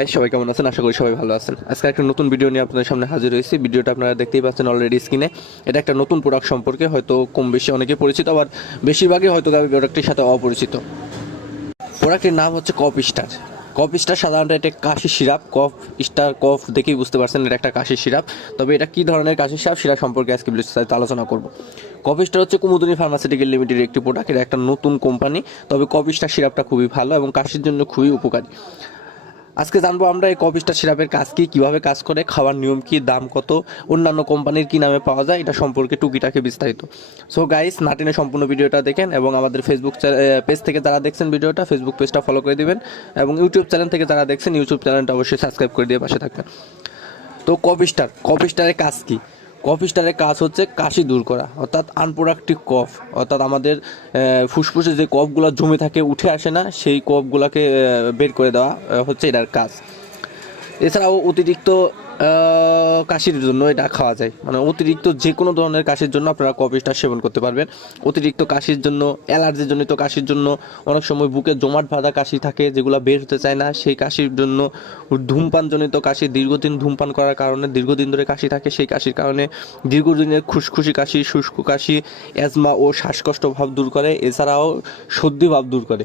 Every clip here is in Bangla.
হাই সবাই কেমন আছেন? আশা করি সবাই ভালো আছেন। আজকে একটা নতুন ভিডিও নিয়ে আপনাদের সামনে হাজির হয়েছি। ভিডিওটা আপনারা দেখতেই পাচ্ছেন অলরেডি স্ক্রিনে এটা একটা নতুন প্রোডাক্ট সম্পর্কে, হয়তো কম বেশি অনেকে পরিচিত, আবার বেশিরভাগই হয়তো প্রোডাক্টের সাথে অপরিচিত। প্রোডাক্টের নাম হচ্ছে কপ স্টার কফ স্টার সাধারণত এটা কাশি সিরাপ। কফ স্টার কফ দেখেই বুঝতে পারছেন এটা একটা কাশি সিরাপ। তবে এটা কি ধরনের কাশি সিরাপ সিরাপ সম্পর্কে আজকে বিস্তারিত আলোচনা করব। কফ স্টার হচ্ছে কুমুদুনি ফার্মাসিউটিক্যাল লিমিটেড একটি প্রোডাক্ট এটা একটা নতুন কোম্পানি তবে কফ স্টার সিরাপটা খুবই ভালো এবং কাশির জন্য খুবই উপকারী। আজকে জানব আমরা এই কফি স্টার সিরাপের কাজ কী, কীভাবে কাজ করে, খাওয়ার নিয়ম কী, দাম কত, অন্যান্য কোম্পানির কী নামে পাওয়া যায়, এটা সম্পর্কে টুকিটাকে বিস্তারিত। সো গাইস নাটিনে সম্পূর্ণ ভিডিওটা দেখেন এবং আমাদের ফেসবুক পেজ থেকে যারা দেখছেন ভিডিওটা ফেসবুক পেজটা ফলো করে দিবেন এবং ইউটিউব চ্যানেল থেকে যারা দেখছেন ইউটিউব চ্যানেলটা অবশ্যই সাবস্ক্রাইব করে দিয়ে পাশে থাকবেন। তো কফি স্টার কফি স্টারের কাজ কি? কফি স্টারের কাজ হচ্ছে কাশি দূর করা, অর্থাৎ আনপ্রোডাক্টিভ কফ, অর্থাৎ আমাদের ফুসফুসে যে কফগুলো জমে থাকে উঠে আসে না, সেই কফগুলোকে বের করে দেওয়া হচ্ছে এটার কাজ। এছাড়াও অতিরিক্ত কাশির জন্য এটা খাওয়া যায়। মানে অতিরিক্ত যে কোনো ধরনের কাশির জন্য আপনারা কফিটা সেবন করতে পারবেন। অতিরিক্ত কাশির জন্য অ্যালার্জির জনিত কাশির জন্য অনেক সময় বুকে জমাট বাঁধা কাশি থাকে যেগুলো বের হতে চায় না। সেই কাশির জন্য ধূমপানজনিত কাশি, দীর্ঘদিন ধূমপান করার কারণে দীর্ঘদিন ধরে কাশি থাকে, সেই কাশির কারণে দীর্ঘদিনের খুশখুশি কাশি, শুষ্ক কাশি অ্যাজমা ও শ্বাসকষ্ট ভাব দূর করে। এছাড়াও সর্দি ভাব দূর করে।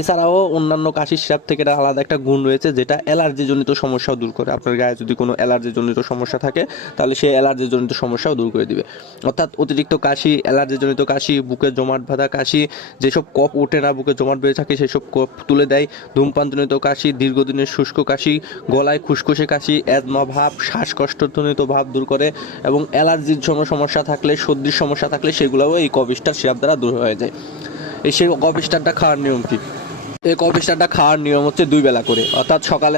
এছাড়াও অন্যান্য কাশির সিরাপ থেকে আলাদা একটা গুণ রয়েছে, যেটা অ্যালার্জিজনিত সমস্যাও দূর করে। আপনার গায়ে যদি কোনো অ্যালার্জিজনিত সমস্যা থাকে, তাহলে সেই অ্যালার্জিজনিত সমস্যাও দূর করে দিবে। অর্থাৎ অতিরিক্ত কাশি অ্যালার্জিজনিত কাশি, বুকে জমাট বাঁধা কাশি, যেসব কফ ওঠে না, বুকে জমাট বেঁধে থাকে, সেসব কফ তুলে দেয়। ধূমপানজনিত কাশি, দীর্ঘদিনের শুষ্ক কাশি, গলায় খুসখুসে কাশি অ্যাজমা ভাব, শ্বাসকষ্টজনিত ভাব দূর করে এবং অ্যালার্জির সমস্যা থাকলে, সর্দির সমস্যা থাকলে সেগুলোও এই কফিস্টার সিরাপ দ্বারা দূর হয়ে যায়। এই সেই কফিস্টারটা খাওয়ার নিয়ম কি? এই কফি স্টারটা খাওয়ার নিয়ম হচ্ছে দুই বেলা করে। অর্থাৎ সকালে